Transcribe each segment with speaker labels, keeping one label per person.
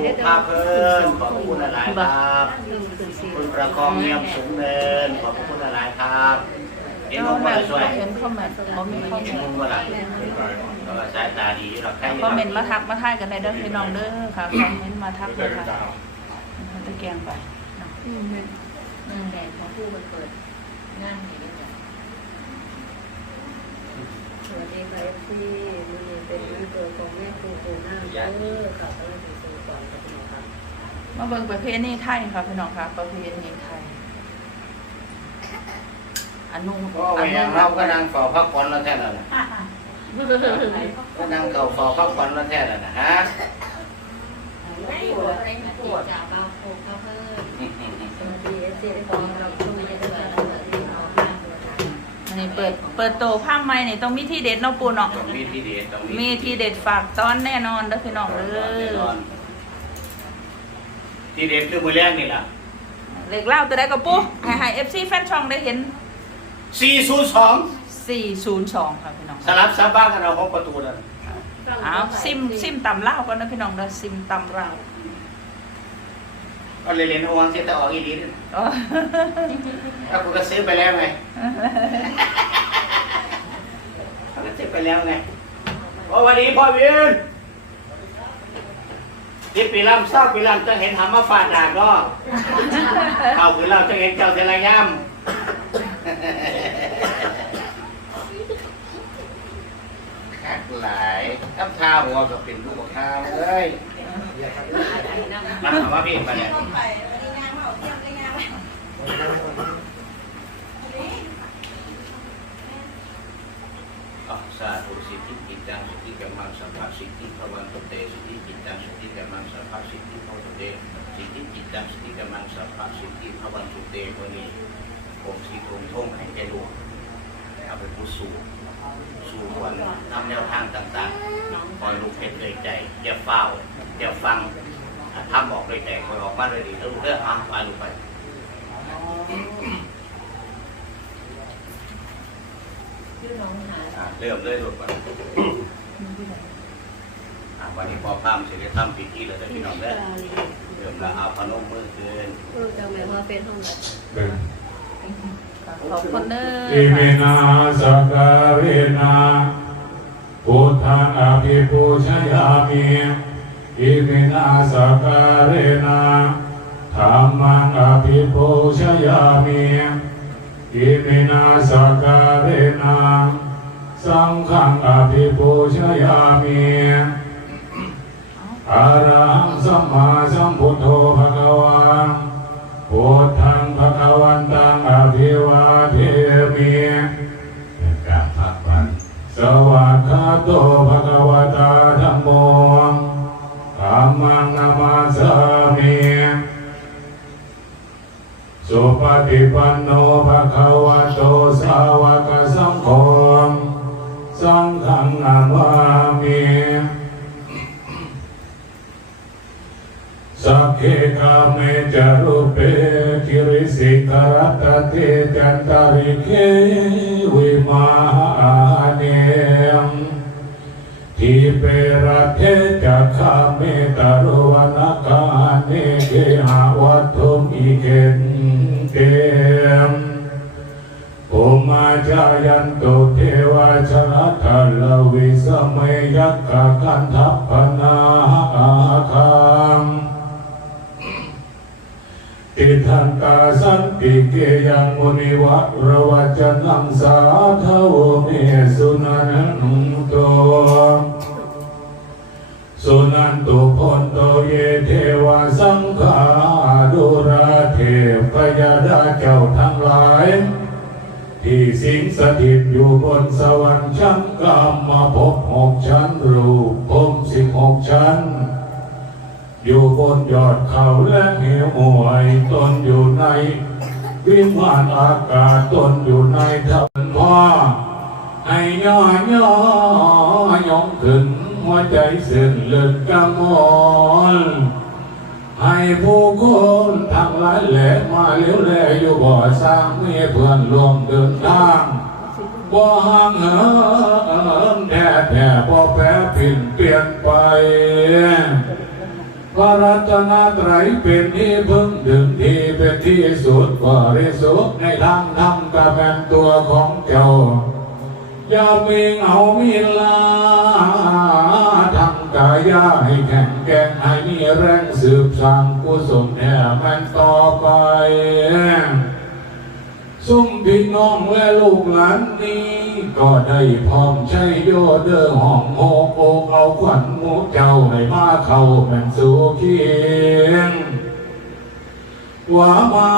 Speaker 1: ปู่ภาพเพิ่นขอบพระคุณหลายๆครับคุณประคองเนียมสูงเนินขอบพระคุณหลายๆครับเห็น
Speaker 2: เจ้า
Speaker 1: ผม
Speaker 2: แม่
Speaker 1: มาช่วย
Speaker 2: เห็นคอมเมนต์บ่มีคอมเม
Speaker 1: เห็น
Speaker 2: น
Speaker 1: มุ
Speaker 2: ต์
Speaker 1: มว่าล่ะก็สายตาดีอยู่หรอกใคร
Speaker 2: คอมเมนต์มาทักมาทายกันในเด้อพี่น้องเด้อค่ะคอมเมนต์มาทักมาทายมันตะเกียงไปเนาะอืมอืม
Speaker 3: แต่ของผู้เปิดงานนี้ด้วยกัน
Speaker 4: สวัสดีค่ะเอฟซีมันนี้เป็นวันเกิดของแม่ครูปูน้ำเออค่ะ
Speaker 2: มาเบิ่งประเพณีไทยค่ะพี่น้องค่ะประเพณีไทยอันนุ่ง
Speaker 1: ก็ไปยังเราก็นั่งเฝ้าพักผ่อนแล้วแท้แล้วนะก็นั่งเฝ้าเฝ้าพักผ่อนแล้วแท้แล้วนะฮะ
Speaker 3: ไม่ปวดอะไรไม่ปวดจากบาโคก็เพิ่ม
Speaker 4: สวัสดีเอฟซีได้ฟังเราชมกันด้วยสวัสดีเอาห้างตัวนั้น
Speaker 2: อันนี้เปิดเปิดโตผ้าไหมนี่ต้องมีที่เด็ดเนาะปูเนาะ
Speaker 1: ต้องมีที่เด็ดต้อง
Speaker 2: มีที่เด็ดฝากต้อนแน่นอนเด้อพี่น้องเด้
Speaker 1: แน่น
Speaker 2: อ
Speaker 1: อน ที่เด็ดคือมือแรกนี่ล่ะ
Speaker 2: เล็กเล่าตัวใดก็ปูให้ให้ FC แฟนช่องได้เห็น
Speaker 1: 402
Speaker 2: 402ค่ะพี่น้อง
Speaker 1: สลับซับบ้างกันเอาของประตูนั่น
Speaker 2: เอาซิมซิมตำเล่าวก่อนนะพี่น้องเด้อซิมตำเล่าว
Speaker 1: ก็เลยเรียนเอาวางเสียแต่ออกอีดีน
Speaker 2: อ๋อ
Speaker 1: ถ้าคุณก็ซื้อไปแล้วไงเขาก็ซื้อไปแล้วไงโอ้วันนี้พ่อวิน ที่ปีลำเศร้าปีลำจะเห็นหามาฟาดหนาก็เข้าคือเราจะเห็นเจ้าเทระย่ำคักหลายข้ามข้าวหัวก็เป็นลูกข้าวเลยมาเอามาพี่มาเนี่ย อั สาธุสิทธิกิจจังสิทธิกรรมังสัพพะสิทธิภวันตุเตสิทธิกิจจังสิทธิกรรมังสัพพะสิทธิภวันตุเตสิทธิกิจจังสิทธิกรรมังสัพพะสิทธิภวันตุเตวันนี้องค์สีทงท่งให้แก่หลวงเอาไปผู้สู่สู่ควรนำแนวทางต่างๆคอยลูกเพชรเลยใจอย่เฝ้าอย่ฟังทำออกเลยใจคอยออกมาเลยดีแล้วลูกเลือกอะไปลูกไป
Speaker 3: ชื่อน้อง
Speaker 1: เริ่มเลยลูกไปอะวันนี้พอพามสิได้ทำพิธีแล้วเด้อพี่น้องเด้อเริ่มละเอาพนมมือขึ้น
Speaker 4: เออจังเลยว่าเป็นห้องไหน
Speaker 2: ขอบคุณเด้
Speaker 5: อิ
Speaker 2: อ
Speaker 5: เมนาสการินาพุทธังอภิปูชยามิอิเมนาสการินาธรรมังอภิปูชยามิอิเมนาสการินา สังฆังอภิปูชยามีอะระหังสัมมาสัมพุทโธภะคะวา สัพเกาเมจารุเปกิริสิกรัตเตจันตาริเควิมาเนมทีเปรเทจา ตาสันติเกยังมุนิวะระวัจนังสาทาวเมสุนันนุโตสุนันตุพนโตเยเทวาสังฆาดุราเทพยาดาเจ้าทั้งหลาย ที่สิงสถิตอยู่บนสวรรค์ชั้นกามมาพบหกชั้นรูปพมสิบหกชั้น อยู่บนยอดเขาและเหวหวยตนอยู่ใน วิมานอากาศตนอยู่ในทัพพ่อให้ย่อย่อยงขึ้นหัวใจเส้นเลือดกำมลให้ผู้คนทั้งหลายแหละมาเลี้ยวแลอยู่บ่อสร้างมีเพื่อนร่วมเดินทางบ่ห่างเหินแท้แท้บ่แปรผินเปลี่ยนไป พระรัตนตรัยเป็นที่พึ่งดึงที่เป็นที่สุดบริสุทธิ์ในทางธรรมก็เป็นตัวของเจ้าอย่ามีเหงามีลาทำกายาให้แข็งแกร่งให้มีแรงสืบสางกุศลแน่มันต่อไป ซุ่มพี่น้องและลูกหลานนี้ ก็ได้พร้อมใช้โยเดอห้องโฮโอกเอาขวัญหมูเจ้าให้มาเข้าเป็นสู่เคียงว่ามา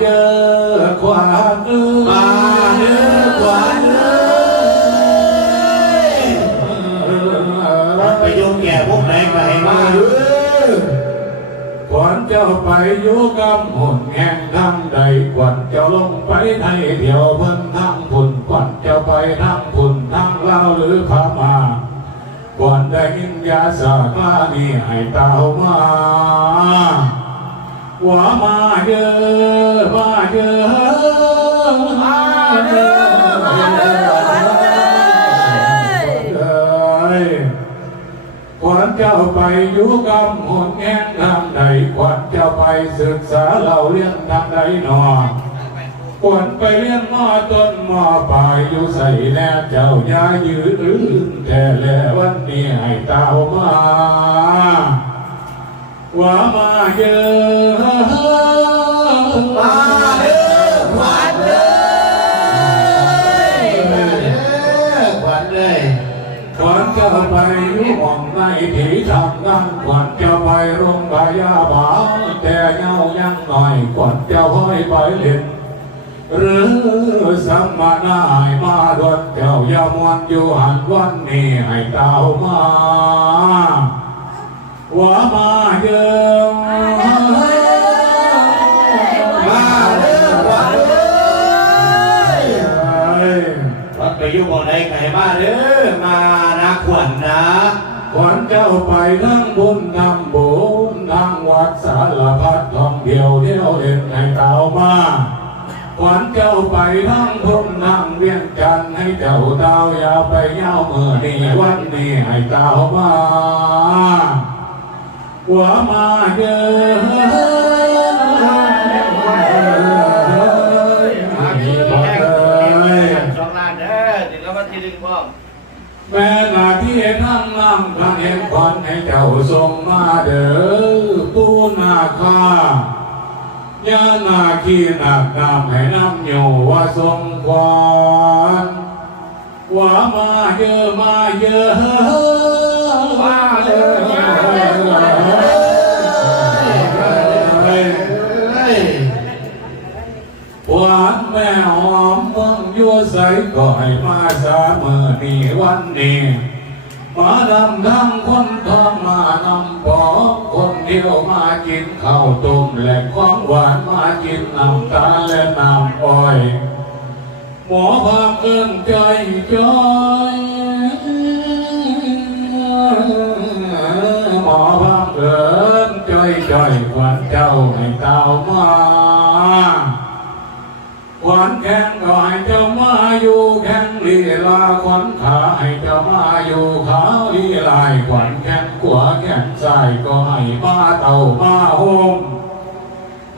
Speaker 5: เยอะขวานเอ้อ
Speaker 1: มาเด้อขวานเอ้ เจ้า
Speaker 5: ไปอยู่กำหุ่นแห่งทางใดขวัญเจ้าลงไปในเดียวเพิ่นทางพุ่นขวัญเจ้าไปทางพุ่นทางลาวหรือพม่าขวัญได้ยินยาสากลานี่ให้เต้ามาว่ามาเยอะมาเยอะมาเยอะ เจ้าไปอยู่กำหนแห่งทางใดขวัญเจ้าไปศึกษาเล่าเรื่องทางใดหนอขวัญไปเลี้ยงหม้อต้นหม้อปลายอยู่ใส่แน่เจ้าอยายืนอื่นแต่แล้ววันนี้ให้เต้ามาว่ามาเยอะ
Speaker 1: มา
Speaker 5: จะไปอยู่ห้องในที่ทำงานขวัญจะไปโรงพยาบาลแต่เงายังหน่อยขวัญจะห้อยไปเล่นหรือสัมมานาให้มาดวนเจ้าอย่ามวนอยู่หันวันนี้ให้เต้ามาว่ามาเยอะ
Speaker 1: ไป
Speaker 5: ทั้งบุญทำบุญทั้งวัดสารพัดท่องเที่ยวเที่ยวเล่นให้เต่ามาขวัญเจ้าไปทั้งพุ่มทั้งเวียนกันให้เจ้าเต่าอย่าไปเย้าเมือนี่วันนี้ให้เต่ามาว่ามาเยอะ
Speaker 1: แม่
Speaker 5: นาที่นั่งนั่งทานเห็นควันให้เจ้าทรงมาเด้อปูนาคายานาคีนักนำให้น้ำอยู่ว่าทรงควานว่ามาเยอะมาเยอะมาเยอมาเด้อันนี้มาดำทั้งคนทองมานำปอคนเดียวมากินข้าวต้มและของหวานมากินน้ำตาลและน้ำอ้อยหมอพาเอิ้นใจจอยหมอพาเอิ้นใจจอยขวัญเจ้าให้เต้ามาขวัญแข้งก็ให้เจ้ามาอยู่แข้ง ลีลาขวัญขาให้เจ้ามาอยู่ขาลีลายขวัญแข้งขวาแข้งซ้ายก็ให้มาเต่ามาโฮม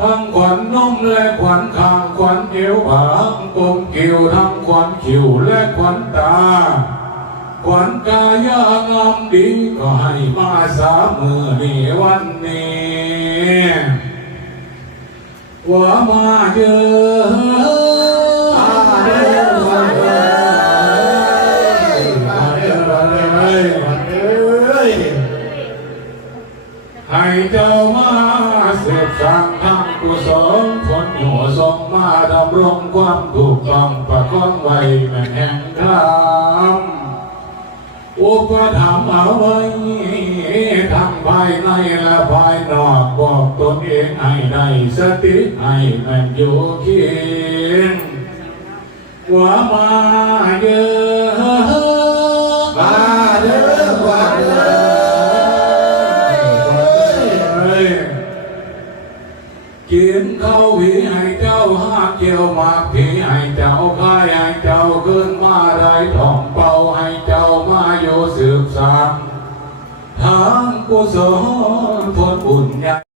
Speaker 5: ทั้งขวัญนมและขวัญคางขวัญเอวบางกลมกิ่วทั้งขวัญคิ้วและขวัญตา ขวัญกายงามดีก็ให้มาสามมือนี่วันนี้ว่ามาเยอะ กุศลผลหัวทรงมาดำรงความถูกต้องประคองไว้แม่นแห่งธรรมอุปถัมเอาไว้ทั้งภายในและภายนอกบอกตนเองให้ได้สติให้แม่นอยู่เคียงว่ามาเยอะ ท่องเป่าให้เจ้องกุศลผลบุญญา